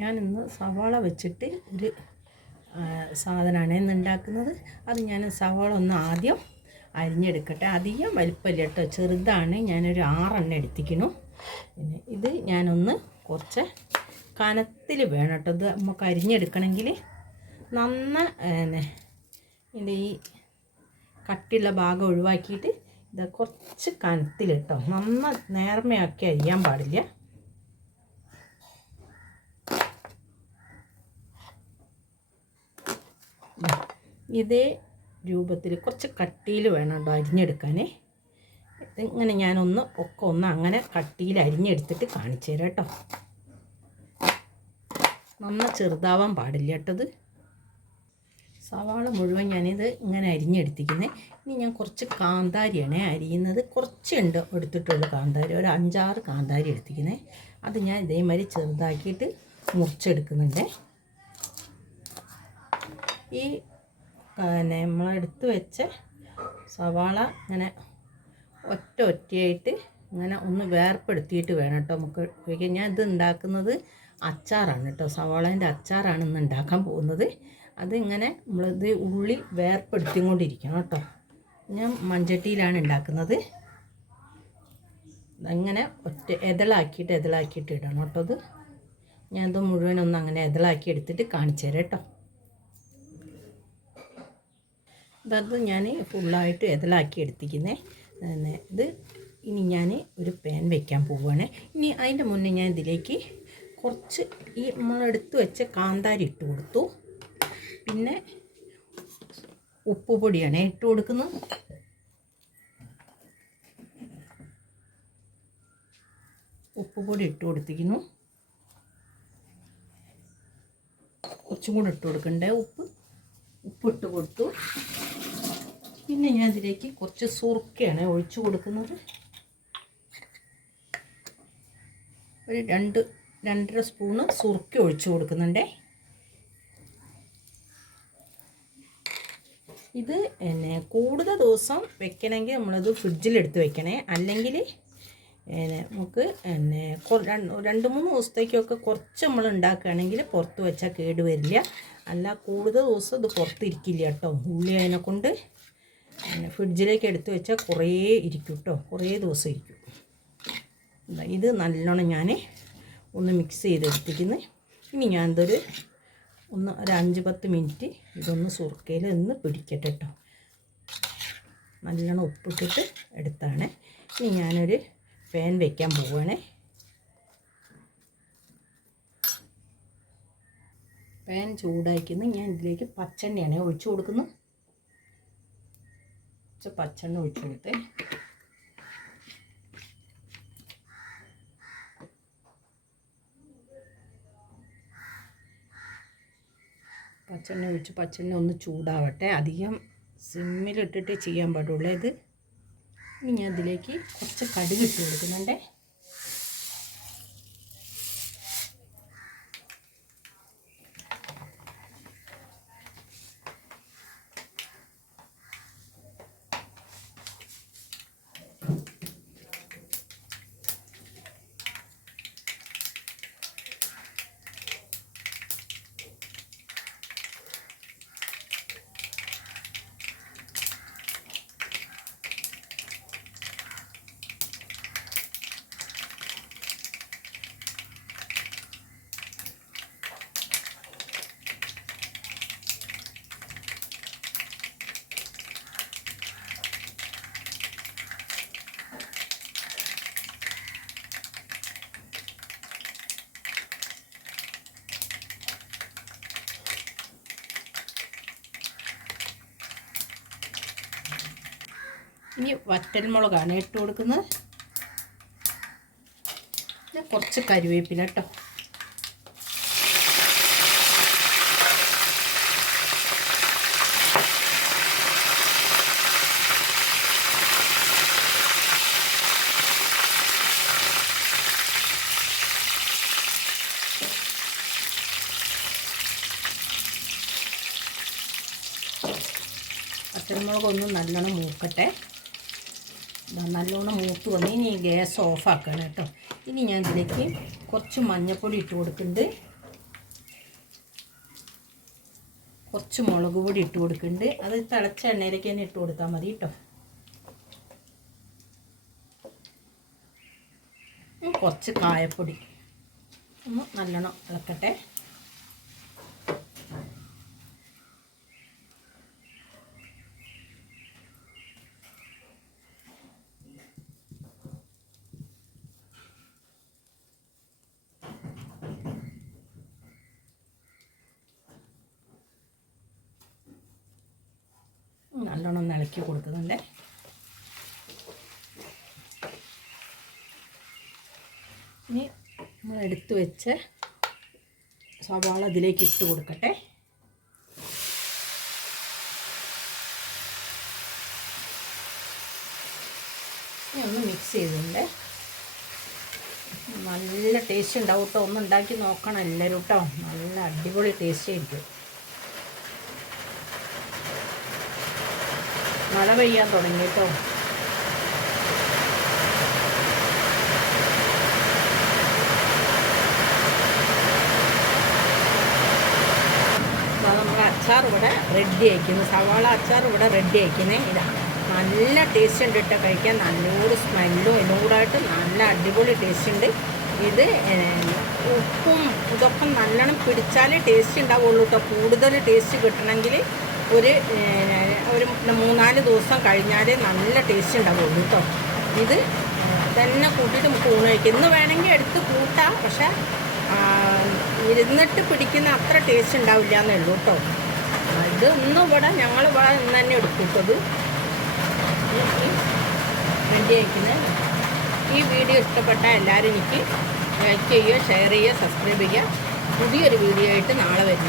ഞാൻ ഇന്ന് സവാള വെച്ചിട്ട് ഒരു സാധനമാണ് ഇന്ന് ഉണ്ടാക്കുന്നത്. അത് ഞാൻ സവാള ഒന്ന് ആദ്യം അരിഞ്ഞെടുക്കട്ടെ. അധികം വലിപ്പമില്ല കേട്ടോ. ചെറുതാണ്. ഞാനൊരു ആറെണ്ണം എടുത്തിക്കണു പിന്നെ ഇത് ഞാനൊന്ന് കുറച്ച് കനത്തിൽ വേണം കേട്ടോ. ഇത് നമുക്ക് അരിഞ്ഞെടുക്കണമെങ്കിൽ നന്ന എന്റെ ഈ കട്ടിയുള്ള ഭാഗം ഒഴിവാക്കിയിട്ട് ഇത് കുറച്ച് കനത്തിൽ കേട്ടോ. നന്ന നേർമയാക്കി അരിയാൻ പാടില്ല. ഇതേ രൂപത്തിൽ കുറച്ച് കട്ടിയിൽ വേണം കേട്ടോ അരിഞ്ഞെടുക്കാനേ ഇങ്ങനെ ഞാനൊന്ന് ഒക്കെ ഒന്ന് അങ്ങനെ കട്ടിയിൽ അരിഞ്ഞെടുത്തിട്ട് കാണിച്ചു തരാം കേട്ടോ. നന്ന ചെറുതാവാൻ പാടില്ല കേട്ടത് സവാള മുഴുവൻ ഞാനിത് ഇങ്ങനെ അരിഞ്ഞെടുത്തിരിക്കുന്നത് ഇനി ഞാൻ കുറച്ച് കാന്താരിയാണ് അരിയുന്നത്. കുറച്ചുണ്ട് എടുത്തിട്ടുള്ളൂ കാന്താരി. ഒരു അഞ്ചാറ് കാന്താരി എടുത്തിരിക്കുന്നത് അത് ഞാൻ ഇതേമാതിരി ചെറുതാക്കിയിട്ട് മുറിച്ചെടുക്കുന്നുണ്ട്. ഈ പിന്നെ നമ്മളെടുത്ത് വെച്ച സവാള ഇങ്ങനെ ഒറ്റ ഒറ്റയായിട്ട് ഇങ്ങനെ ഒന്ന് വേർപ്പെടുത്തിയിട്ട് വേണം കേട്ടോ നമുക്ക് ഉപയോഗിക്കാൻ. ഞാൻ ഇത് ഉണ്ടാക്കുന്നത് അച്ചാറാണ് കേട്ടോ. സവാളേന്റെ അച്ചാറാണ് ഇന്ന് ഉണ്ടാക്കാൻ പോകുന്നത്. അതിങ്ങനെ നമ്മളിത് ഉള്ളി വേർപ്പെടുത്തിക്കൊണ്ടിരിക്കണം കേട്ടോ. ഞാൻ മൺചട്ടിയിലാണ് ഉണ്ടാക്കുന്നത്. അങ്ങനെ ഒറ്റ എതളാക്കിയിട്ട് എതളാക്കിയിട്ട് ഇടണം കേട്ടോ അത് ഞാനത് മുഴുവനൊന്ന് അങ്ങനെ എതളാക്കി എടുത്തിട്ട് കാണിച്ചു തരാം കേട്ടോ. ഇതത് ഞാൻ ഫുള്ളായിട്ട് എതളാക്കി എടുത്തിരിക്കുന്നത് ഇത് ഇനി ഞാൻ ഒരു പാൻ വയ്ക്കാൻ പോവുകയാണ് ഇനി അതിന്റെ മുന്നേ ഞാൻ ഇതിലേക്ക് കുറച്ച് ഈ നമ്മളെടുത്ത് വെച്ച കാന്താരി ഇട്ട് കൊടുത്തു. പിന്നെ ഉപ്പ് പൊടിയാണ് ഇട്ട് കൊടുക്കുന്നത് ഉപ്പ് പൊടി ഇട്ട് കൊടുത്തിരിക്കുന്നു. കുറച്ചും കൂടെ ഇട്ട് കൊടുക്കണ്ടേ ഉപ്പ്? ഉപ്പ് ഇട്ട് കൊടുത്തു. പിന്നെ ഞാൻ ഇതിലേക്ക് കുറച്ച് സുറുക്കയാണ് ഒഴിച്ചു കൊടുക്കുന്നത്. ഒരു രണ്ട് രണ്ടര സ്പൂണ് സുറുക്ക ഒഴിച്ചു കൊടുക്കുന്നുണ്ടേ. ഇത് എന്നെ കൂടുതൽ ദിവസം വെക്കണമെങ്കിൽ നമ്മളത് ഫ്രിഡ്ജിലെടുത്ത് വെക്കണേ. അല്ലെങ്കിൽ നമുക്ക് പിന്നെ രണ്ട് മൂന്ന് ദിവസത്തേക്കൊക്കെ കുറച്ച് നമ്മൾ ഉണ്ടാക്കുകയാണെങ്കിൽ പുറത്ത് വെച്ചാൽ കേട് വരില്ല. അല്ല കൂടുതൽ ദിവസം ഇത് പുറത്തിരിക്കില്ല കേട്ടോ. ഉള്ളി അതിനെ കൊണ്ട് പിന്നെ ഫ്രിഡ്ജിലേക്ക് എടുത്ത് വെച്ചാൽ കുറേ ഇരിക്കും കേട്ടോ. കുറേ ദിവസം ഇരിക്കും. ഇത് നല്ലോണം ഞാൻ ഒന്ന് മിക്സ് ചെയ്തെടുത്തിരിക്കുന്നത് ഇനി ഞാൻ ഇതൊരു ഒന്ന് ഒരു അഞ്ച് പത്ത് മിനിറ്റ് ഇതൊന്ന് സുറുക്കയിൽ ഒന്ന് പിടിക്കട്ടെ കേട്ടോ. നല്ലോണം ഉപ്പിട്ടിട്ട് എടുത്താണ്. ഇനി ഞാനൊരു പാൻ വെക്കാൻ പോവുകയാണേ പാൻ ചൂടാക്കുന്നു ഞാൻ ഇതിലേക്ക് പച്ചെണ്ണയാണ് ഒഴിച്ചു കൊടുക്കുന്നു. കുറച്ച് പച്ചെണ്ണ ഒഴിച്ചു കൊടുത്തേ. പച്ചെണ്ണ ഒഴിച്ച് പച്ചെണ്ണ ഒന്ന് ചൂടാവട്ടെ. അധികം സിമ്മിലിട്ടിട്ട് ചെയ്യാൻ പാടുള്ളൂ ഇത്. ഇനി അതിലേക്ക് കുറച്ച് കടുക് ഇട്ട് കൊടുക്കുന്നുണ്ടേ. ഇനി വറ്റൽമുളകാണ് ഇട്ട് കൊടുക്കുന്നത്. പിന്നെ കുറച്ച് കരുവേപ്പില കേട്ടോ പച്ചമുളകൊന്ന് നല്ലോണം മൂക്കട്ടെ. നല്ലോണം മൂത്ത് വന്ന്. ഇനി ഗ്യാസ് ഓഫ് ആക്കണം കേട്ടോ. ഇനി ഞാൻ ഇതിലേക്ക് കുറച്ച് മഞ്ഞൾപ്പൊടി ഇട്ട് കൊടുക്കുന്നുണ്ട്. കുറച്ച് മുളക് പൊടി ഇട്ട് കൊടുക്കുന്നുണ്ട്. അത് തിളച്ച എണ്ണയിലേക്ക് തന്നെ ഇട്ട് കൊടുത്താൽ മതി കേട്ടോ. കുറച്ച് കായപ്പൊടി. ഒന്ന് നല്ലോണം ഇളക്കട്ടെ. നല്ലോണം ഇളക്കി കൊടുക്കുന്നുണ്ട്. ഇനി നമ്മൾ എടുത്തു വെച്ച് സവാള ഇതിലേക്ക് ഇട്ട് കൊടുക്കട്ടെ. ഇനി ഒന്ന് മിക്സ് ചെയ്തിട്ടുണ്ട് നല്ല ടേസ്റ്റ് ഉണ്ടാവും കേട്ടോ ഒന്ന് ഉണ്ടാക്കി നോക്കണം എല്ലാവരും കേട്ടോ നല്ല അടിപൊളി ടേസ്റ്റ് ആയിരിക്കും. മഴ പെയ്യാൻ തുടങ്ങി കേട്ടോ നമ്മുടെ അച്ചാർ ഇവിടെ റെഡി ആയിരിക്കുന്നു സവാള അച്ചാർ ഇവിടെ റെഡി ആയിരിക്കുന്നത് ഇതാ നല്ല ടേസ്റ്റ് ഉണ്ട് കേട്ടോ കഴിക്കാൻ. നല്ലൊരു സ്മെല്ലും എല്ലാം കൂടെ ആയിട്ട് നല്ല അടിപൊളി ടേസ്റ്റ് ഉണ്ട്. ഇത് ഉപ്പും ഇതൊക്കെ നല്ലോണം പിടിച്ചാലേ ടേസ്റ്റ് ഉണ്ടാവുള്ളൂ കേട്ടോ കൂടുതൽ ടേസ്റ്റ് കിട്ടണമെങ്കിൽ ഒരു ഒരു മൂന്നാൽ ദിവസം കഴിഞ്ഞാലേ നല്ല ടേസ്റ്റ് ഉണ്ടാവുള്ളൂ കേട്ടോ ഇത് തന്നെ കൂട്ടിയിട്ട് നമുക്ക് ഊണ് കഴിക്കാം. ഇന്ന് വേണമെങ്കിൽ എടുത്ത് കൂട്ടാം പക്ഷേ ഇരുന്നിട്ട് പിടിക്കുന്ന അത്ര ടേസ്റ്റ് ഉണ്ടാവില്ല എന്നേ ഉള്ളൂ കേട്ടോ ഇത് ഒന്നും ഇവിടെ ഞങ്ങൾ ഇവിടെ ഇന്ന് തന്നെ എടുത്തിട്ടത് വേണ്ടി അയക്കുന്നത് ഈ വീഡിയോ ഇഷ്ടപ്പെട്ട എല്ലാവരും എനിക്ക് ലൈക്ക് ചെയ്യുക ഷെയർ ചെയ്യുക സബ്സ്ക്രൈബ് ചെയ്യുക. പുതിയൊരു വീഡിയോ ആയിട്ട് നാളെ വരും